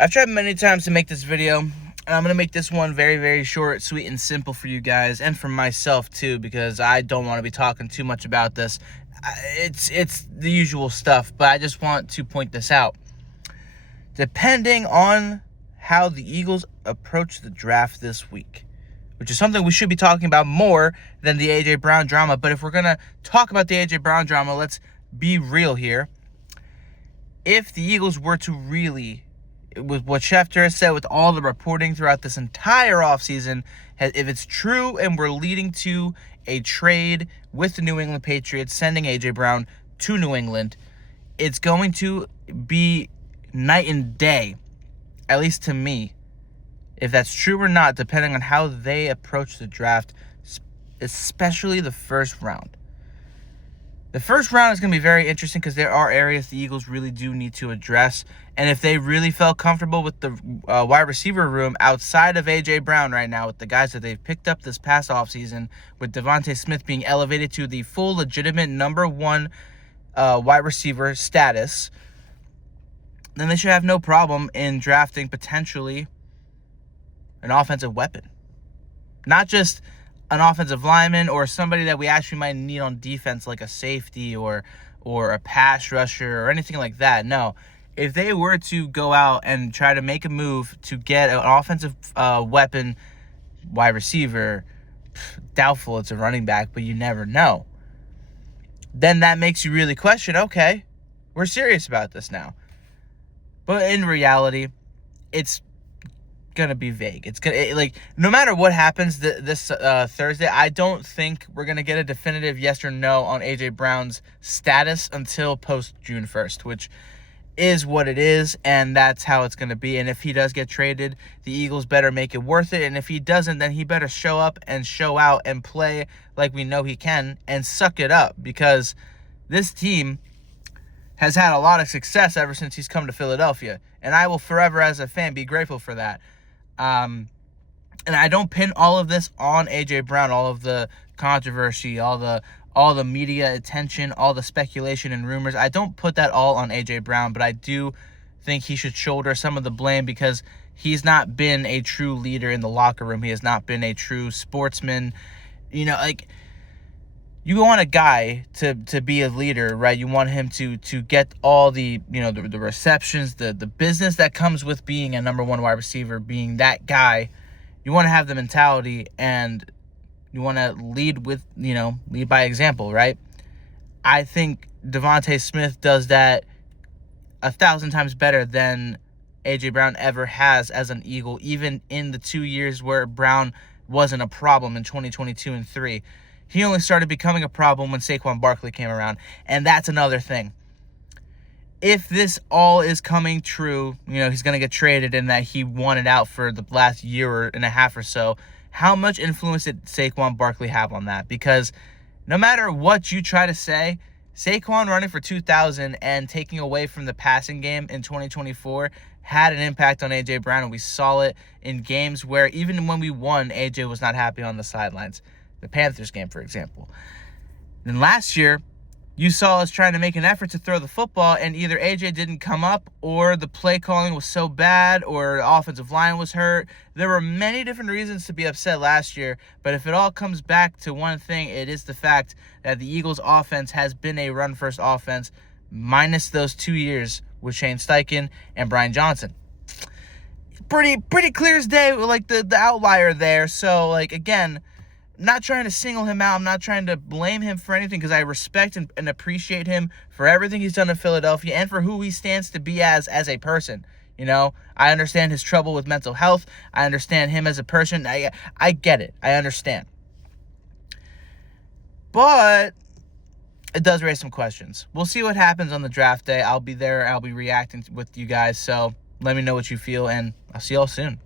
I've tried many times to make this video, and I'm going to make this one very, very short, sweet, and simple for you guys, and for myself too, because I don't want to be talking too much about this. It's the usual stuff, but I just want to point this out. Depending on how the Eagles approach the draft this week, which is something we should be talking about more than the A.J. Brown drama, but if we're going to talk about the A.J. Brown drama, let's be real here. If the Eagles were to really, with what Schefter has said, with all the reporting throughout this entire offseason, if it's true and we're leading to a trade with the New England Patriots, sending A.J. Brown to New England, it's going to be night and day, at least to me, if that's true or not, depending on how they approach the draft, especially the first round. The first round is going to be very interesting because there are areas the Eagles really do need to address. And if they really felt comfortable with the wide receiver room outside of A.J. Brown right now, with the guys that they've picked up this past offseason, with DeVonta Smith being elevated to the full legitimate number one wide receiver status, then they should have no problem in drafting potentially an offensive weapon. Not just an offensive lineman or somebody that we actually might need on defense, like a safety or a pass rusher or anything like that. No, if they were to go out and try to make a move to get an offensive weapon, wide receiver, doubtful it's a running back, but you never know, then that makes you really question, okay, we're serious about this now. But in reality, it's gonna be vague. It's gonna no matter what happens this Thursday, I don't think we're gonna get a definitive yes or no on A.J. Brown's status until post June 1st, which is what it is, and that's how it's gonna be. And if he does get traded, the Eagles better make it worth it. And if he doesn't, then he better show up and show out and play like we know he can and suck it up, because this team has had a lot of success ever since he's come to Philadelphia, and I will forever, as a fan, be grateful for that. And I don't pin all of this on A.J. Brown, all of the controversy, all the media attention, all the speculation and rumors. I don't put that all on A.J. Brown, but I do think he should shoulder some of the blame, because he's not been a true leader in the locker room. He has not been a true sportsman. You want a guy to be a leader, right? You want him to get all the the receptions, the business that comes with being a number one wide receiver, being that guy. You want to have the mentality, and you want to lead by example, right? I think DeVonta Smith does that 1,000 times better than A.J. Brown ever has as an Eagle, even in the 2 years where Brown wasn't a problem in 2022 and 2023. He only started becoming a problem when Saquon Barkley came around. And that's another thing. If this all is coming true, he's going to get traded and that he wanted out for the last year and a half or so, how much influence did Saquon Barkley have on that? Because no matter what you try to say, Saquon running for 2,000 and taking away from the passing game in 2024 had an impact on A.J. Brown, and we saw it in games where even when we won, A.J. was not happy on the sidelines. The Panthers game, for example. Then last year, you saw us trying to make an effort to throw the football, and either A.J. didn't come up, or the play calling was so bad, or the offensive line was hurt. There were many different reasons to be upset last year, but if it all comes back to one thing, it is the fact that the Eagles' offense has been a run-first offense, minus those 2 years with Shane Steichen and Brian Johnson. Pretty clear as day, the outlier there. So, again, I'm not trying to single him out. I'm not trying to blame him for anything, because I respect and appreciate him for everything he's done in Philadelphia and for who he stands to be as a person. I understand his trouble with mental health. I understand him as a person. I get it. I understand. But it does raise some questions. We'll see what happens on the draft day. I'll be there. I'll be reacting with you guys. So let me know what you feel, and I'll see y'all soon.